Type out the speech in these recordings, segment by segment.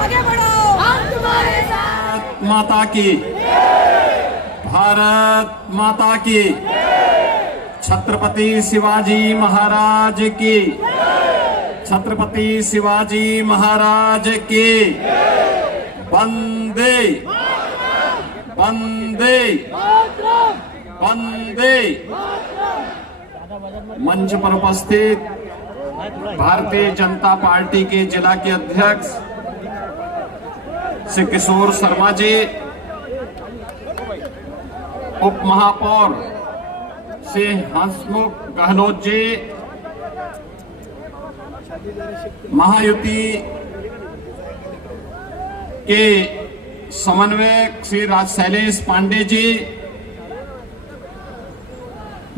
आगे बढ़ो, हम तुम्हारे साथ। माता की, भारत माता की, छत्रपति शिवाजी महाराज की, छत्रपति शिवाजी महाराज की। वंदे वंदे वंदे। मंच पर उपस्थित भारतीय जनता पार्टी के जिला के अध्यक्ष श्री किशोर शर्मा जी, उप महापौर श्री हंसमुख गहलोत जी, महायुति के समन्वयक श्री शैलेश पांडे जी,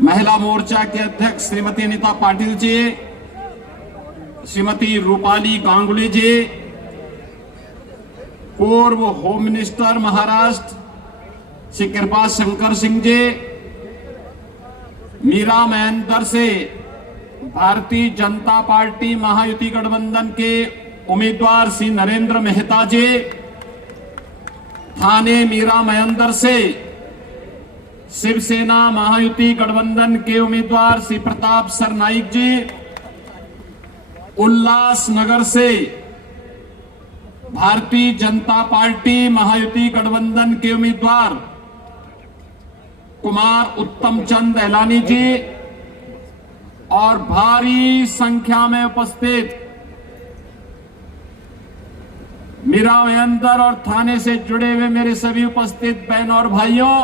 महिला मोर्चा के अध्यक्ष श्रीमती अनीता पाटिल जी, श्रीमती रूपाली गांगुली जी, पूर्व होम मिनिस्टर महाराष्ट्र श्री कृपा शंकर सिंह जी, मीरा महेंद्र से भारतीय जनता पार्टी महायुति गठबंधन के उम्मीदवार श्री नरेंद्र मेहता जी, थाने मीरा महेंद्र से शिवसेना महायुति गठबंधन के उम्मीदवार श्री प्रताप सरनाइक जी, उल्लासनगर से भारतीय जनता पार्टी महायुति गठबंधन के उम्मीदवार कुमार उत्तम चंद एलानी जी और भारी संख्या में उपस्थित मीरा महेंद्र और थाने से जुड़े हुए मेरे सभी उपस्थित बहन और भाइयों,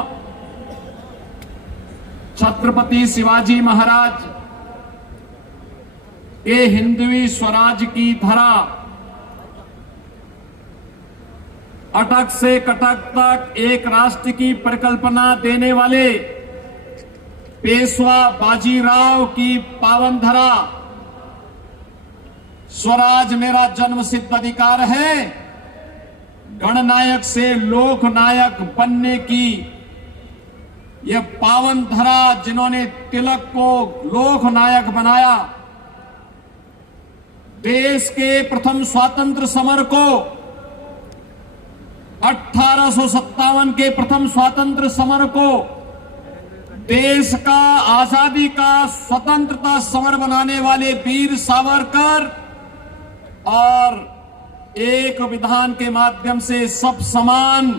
छत्रपति शिवाजी महाराज के हिंदवी स्वराज की धरा अटक से कटक तक एक राष्ट्र की परिकल्पना देने वाले पेशवा बाजीराव की पावन धरा स्वराज मेरा जन्मसिद्ध अधिकार है, गणनायक से लोकनायक बनने की यह पावन धरा जिन्होंने तिलक को लोकनायक बनाया, देश के प्रथम स्वातंत्र समर को 1857 के प्रथम स्वातंत्र समर को देश का आजादी का स्वतंत्रता समर बनाने वाले वीर सावरकर और एक विधान के माध्यम से सब समान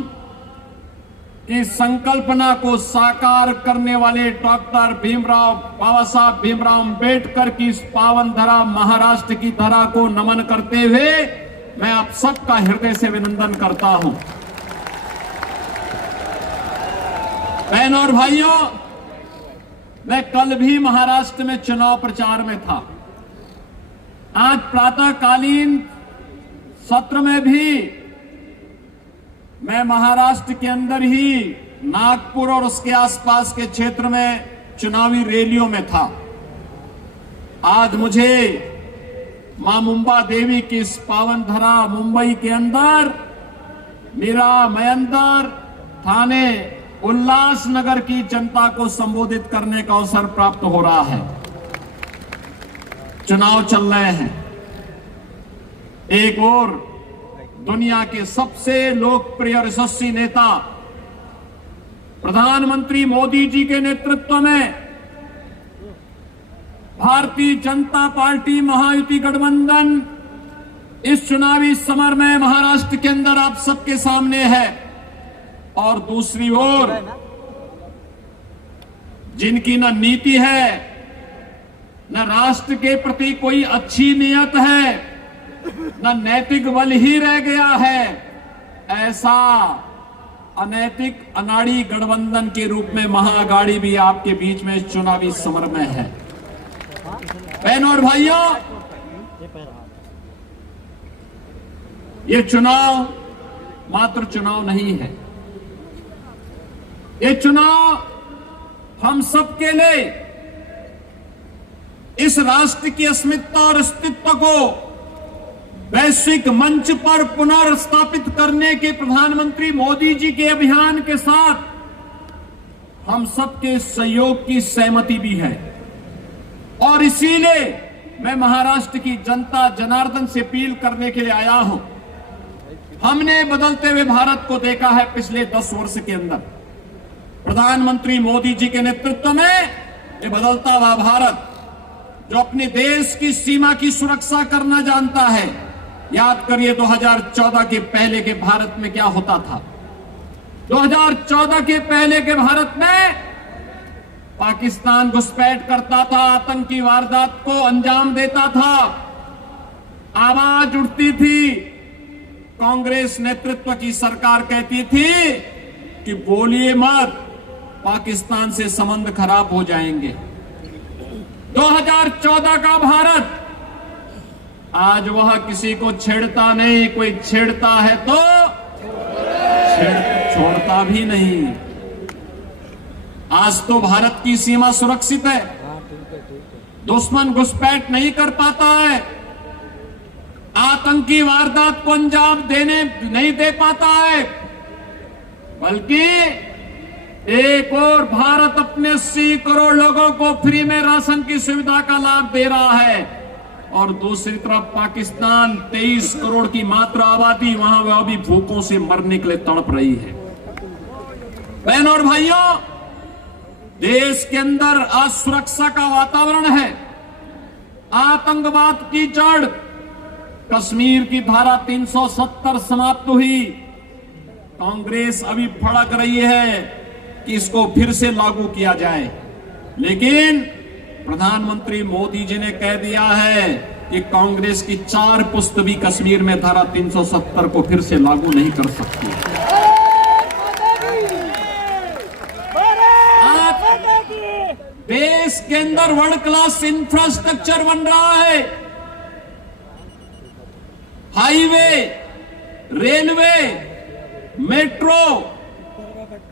की संकल्पना को साकार करने वाले डॉक्टर भीमराव बाबा साहब भीमराव अंबेडकर की इस पावन धरा महाराष्ट्र की धरा को नमन करते हुए मैं आप सबका हृदय से अभिनंदन करता हूं। बहनों और भाइयों, मैं कल भी महाराष्ट्र में चुनाव प्रचार में था। आज प्रातःकालीन सत्र में भी मैं महाराष्ट्र के अंदर ही नागपुर और उसके आसपास के क्षेत्र में चुनावी रैलियों में था। आज मुझे मां मुंबा देवी की इस पावन धरा मुंबई के अंदर मीरा महेंद्र थाने उल्लासनगर की जनता को संबोधित करने का अवसर प्राप्त हो रहा है। चुनाव चल रहे हैं। एक और दुनिया के सबसे लोकप्रिय और यशस्वी नेता प्रधानमंत्री मोदी जी के नेतृत्व में भारतीय जनता पार्टी महायुति गठबंधन इस चुनावी समर में महाराष्ट्र के अंदर आप सबके सामने है। और दूसरी ओर जिनकी न नीति है न राष्ट्र के प्रति कोई अच्छी नियत है न नैतिक बल ही रह गया है, ऐसा अनैतिक अनाड़ी गठबंधन के रूप में महाअघाड़ी भी आपके बीच में चुनावी समर में है। बहनों और भाइयों, ये चुनाव मात्र चुनाव नहीं है, ये चुनाव हम सबके लिए इस राष्ट्र की अस्मिता और अस्तित्व को वैश्विक मंच पर पुनर्स्थापित करने के प्रधानमंत्री मोदी जी के अभियान के साथ हम सबके सहयोग की सहमति भी है। और इसीलिए मैं महाराष्ट्र की जनता जनार्दन से अपील करने के लिए आया हूं हमने बदलते हुए भारत को देखा है पिछले 10 वर्ष के अंदर। प्रधानमंत्री मोदी जी के नेतृत्व में ये बदलता हुआ भारत जो अपने देश की सीमा की सुरक्षा करना जानता है। याद करिए 2014 के पहले के भारत में क्या होता था। 2014 के पहले के भारत में पाकिस्तान घुसपैठ करता था, आतंकी वारदात को अंजाम देता था, आवाज उठती थी। कांग्रेस नेतृत्व की सरकार कहती थी कि बोलिए मत, पाकिस्तान से संबंध खराब हो जाएंगे। 2014 का भारत आज वह किसी को छेड़ता नहीं, कोई छेड़ता है तो छोड़ता भी नहीं। आज तो भारत की सीमा सुरक्षित है, दुश्मन घुसपैठ नहीं कर पाता है, आतंकी वारदात को अंजाम देने नहीं दे पाता है, बल्कि एक और भारत अपने 80 करोड़ लोगों को फ्री में राशन की सुविधा का लाभ दे रहा है और दूसरी तरफ पाकिस्तान 23 करोड़ की मात्र आबादी वहां वह भी भूखों से मरने के लिए तड़प रही है। बहनों और भाइयों, देश के अंदर असुरक्षा का वातावरण है, आतंकवाद की जड़। कश्मीर की धारा 370 समाप्त हुई, कांग्रेस अभी भड़क रही है कि इसको फिर से लागू किया जाए, लेकिन प्रधानमंत्री मोदी जी ने कह दिया है कि कांग्रेस की 4 पुस्त भी कश्मीर में धारा 370 को फिर से लागू नहीं कर सकती। देश के अंदर वर्ल्ड क्लास इंफ्रास्ट्रक्चर बन रहा है, highway, railway, metro,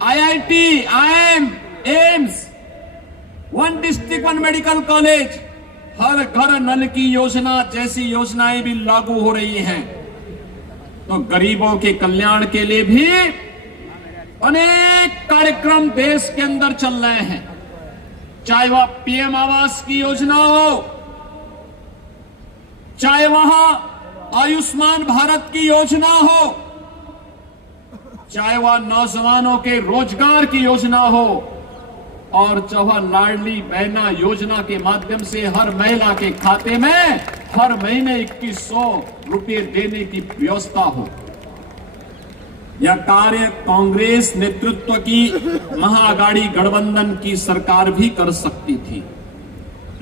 IIT, IIM, AIIMS, 1 district 1 medical college, हर घर नल की योजना जैसी योजनाएं भी लागू हो रही हैं। तो गरीबों के कल्याण के लिए भी अनेक कार्यक्रम देश के अंदर चल रहे हैं, चाहे वह पीएम आवास की योजना हो, चाहे वह आयुष्मान भारत की योजना हो, चाहे वह नौजवानों के रोजगार की योजना हो, और चाहे लाडली बहना योजना के माध्यम से हर महिला के खाते में हर महीने 2100 रुपये देने की व्यवस्था हो। यह कार्य कांग्रेस नेतृत्व की महाअघाड़ी गठबंधन की सरकार भी कर सकती थी,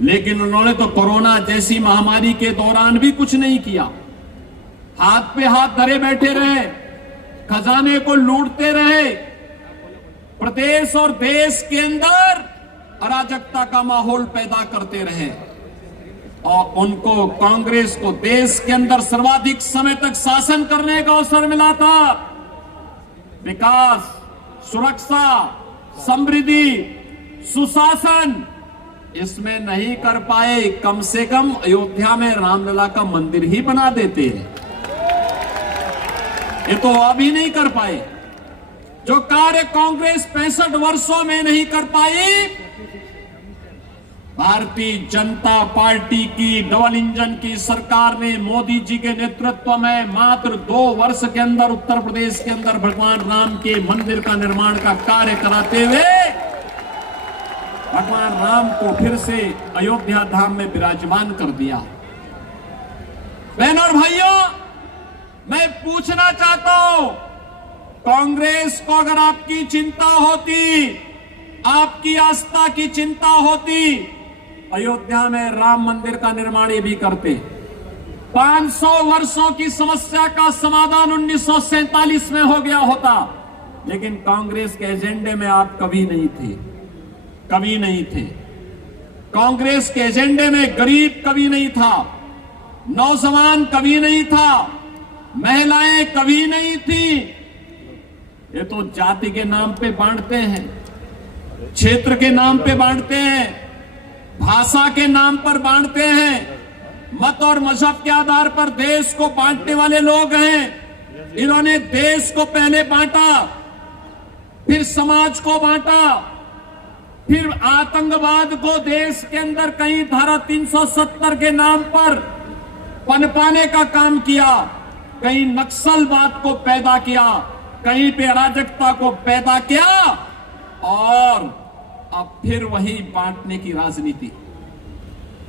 लेकिन उन्होंने तो कोरोना जैसी महामारी के दौरान भी कुछ नहीं किया। हाथ पे हाथ धरे बैठे रहे, खजाने को लूटते रहे, प्रदेश और देश के अंदर अराजकता का माहौल पैदा करते रहे और उनको, कांग्रेस को देश के अंदर सर्वाधिक समय तक शासन करने का अवसर मिला था। विकास, सुरक्षा, समृद्धि, सुशासन इसमें नहीं कर पाए। कम से कम अयोध्या में रामलला का मंदिर ही बना देते हैं, ये तो अभी नहीं कर पाए। जो कार्य कांग्रेस 65 वर्षों में नहीं कर पाई, भारतीय जनता पार्टी की डबल इंजन की सरकार ने मोदी जी के नेतृत्व में मात्र 2 वर्ष के अंदर उत्तर प्रदेश के अंदर भगवान राम के मंदिर का निर्माण का कार्य कराते हुए भगवान राम को फिर से अयोध्या धाम में विराजमान कर दिया। बहनों और भाइयों, मैं पूछना चाहता हूं, कांग्रेस को अगर आपकी चिंता होती, आपकी आस्था की चिंता होती, अयोध्या में राम मंदिर का निर्माण ये भी करते। 500 वर्षों की समस्या का समाधान 1947 में हो गया होता, लेकिन कांग्रेस के एजेंडे में आप कभी नहीं थे, कभी नहीं थे। कांग्रेस के एजेंडे में गरीब कभी नहीं था, नौजवान कभी नहीं था, महिलाएं कभी नहीं थी। ये तो जाति के नाम पे बांटते हैं, क्षेत्र के नाम पे बांटते हैं, भाषा के नाम पर बांटते हैं, मत और मजहब के आधार पर देश को बांटने वाले लोग हैं। इन्होंने देश को पहले बांटा, फिर समाज को बांटा, फिर आतंकवाद को देश के अंदर कहीं धारा 370 के नाम पर पनपाने का काम किया। कहीं नक्सलवाद को पैदा किया, कहीं पे अराजकता को पैदा किया और अब फिर वही बांटने की राजनीति।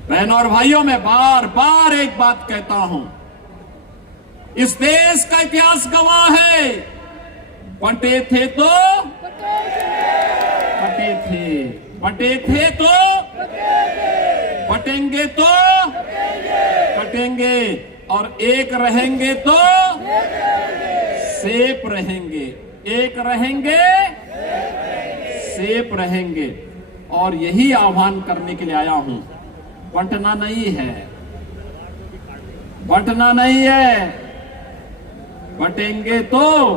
बहनों और भाइयों, मैं बार बार एक बात कहता हूं, इस देश का इतिहास गवाह है, बंटे थे तो बटे थे, बटे थे तो बटेंगे तो बटेंगे, और एक रहेंगे तो सेफ रहेंगे, एक रहेंगे सेफ रहेंगे। और यही आह्वान करने के लिए आया हूं, बंटना नहीं है, बंटना नहीं है, बटेंगे तो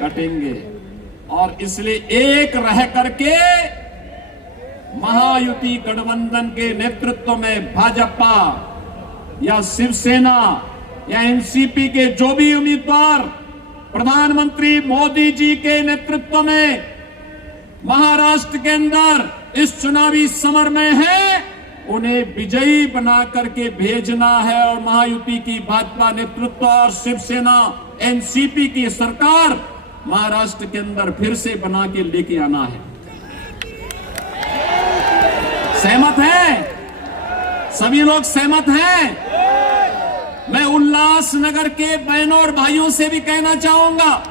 कटेंगे। और इसलिए एक रह करके महायुति गठबंधन के नेतृत्व में भाजपा या शिवसेना या एनसीपी के जो भी उम्मीदवार प्रधानमंत्री मोदी जी के नेतृत्व में महाराष्ट्र के अंदर इस चुनावी समर में है, उन्हें विजयी बना करके भेजना है और महायुति की भाजपा नेतृत्व और शिवसेना एनसीपी की सरकार महाराष्ट्र के अंदर फिर से बना के लेके आना है। सहमत हैं? सभी लोग सहमत हैं? मैं उल्लासनगर के बहनों और भाइयों से भी कहना चाहूंगा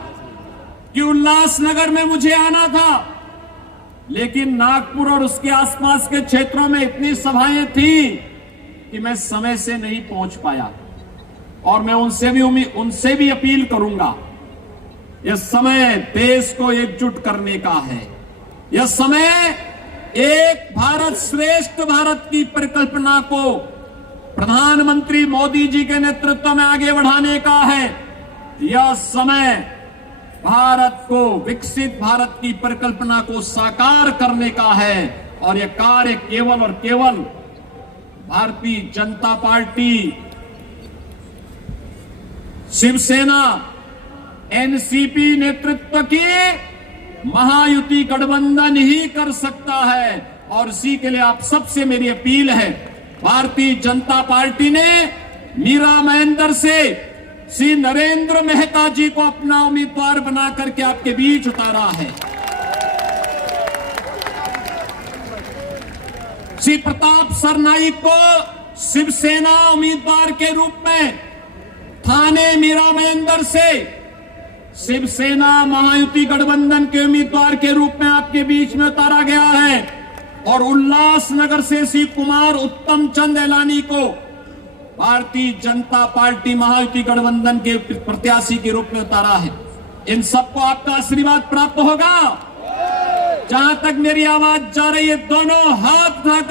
कि उल्लासनगर में मुझे आना था, लेकिन नागपुर और उसके आसपास के क्षेत्रों में इतनी सभाएं थी कि मैं समय से नहीं पहुंच पाया। और मैं उनसे भी अपील करूंगा, यह समय देश को एकजुट करने का है, यह समय एक भारत श्रेष्ठ भारत की परिकल्पना को प्रधानमंत्री मोदी जी के नेतृत्व में आगे बढ़ाने का है। यह समय भारत को, विकसित भारत की परिकल्पना को साकार करने का है। और यह कार्य केवल और केवल भारतीय जनता पार्टी, शिवसेना, एनसीपी नेतृत्व की महायुति गठबंधन ही कर सकता है। और इसी के लिए आप सबसे मेरी अपील है, भारतीय जनता पार्टी ने मीरा महेंद्र से श्री नरेंद्र मेहता जी को अपना उम्मीदवार बना करके आपके बीच उतारा है। श्री प्रताप सरनाईक को शिवसेना उम्मीदवार के रूप में थाने मीरा महेंद्र से शिवसेना महायुति गठबंधन के उम्मीदवार के रूप में आपके बीच में उतारा गया है। और उल्लासनगर से श्री कुमार उत्तम चंद एलानी को भारतीय जनता पार्टी महायुति गठबंधन के प्रत्याशी के रूप में उतारा है। इन सबको आपका आशीर्वाद प्राप्त होगा। जहां तक मेरी आवाज जा रही है, दोनों हाथ उठा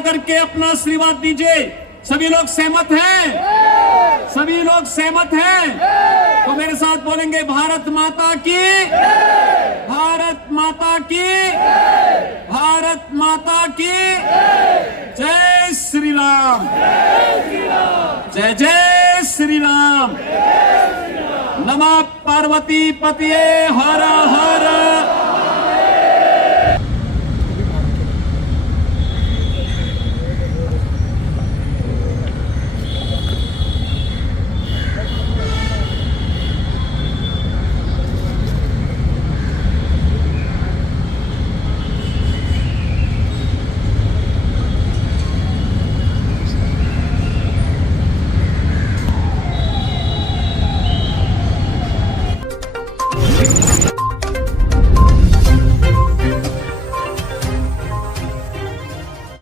करके अपना आशीर्वाद दीजिए। सभी लोग सहमत हैं? सभी लोग सहमत हैं? तो मेरे साथ बोलेंगे, भारत माता की, भारत माता की, भारत माता की जय श्री राम, जय जय श्री राम। नमः पार्वती पतिये हर हर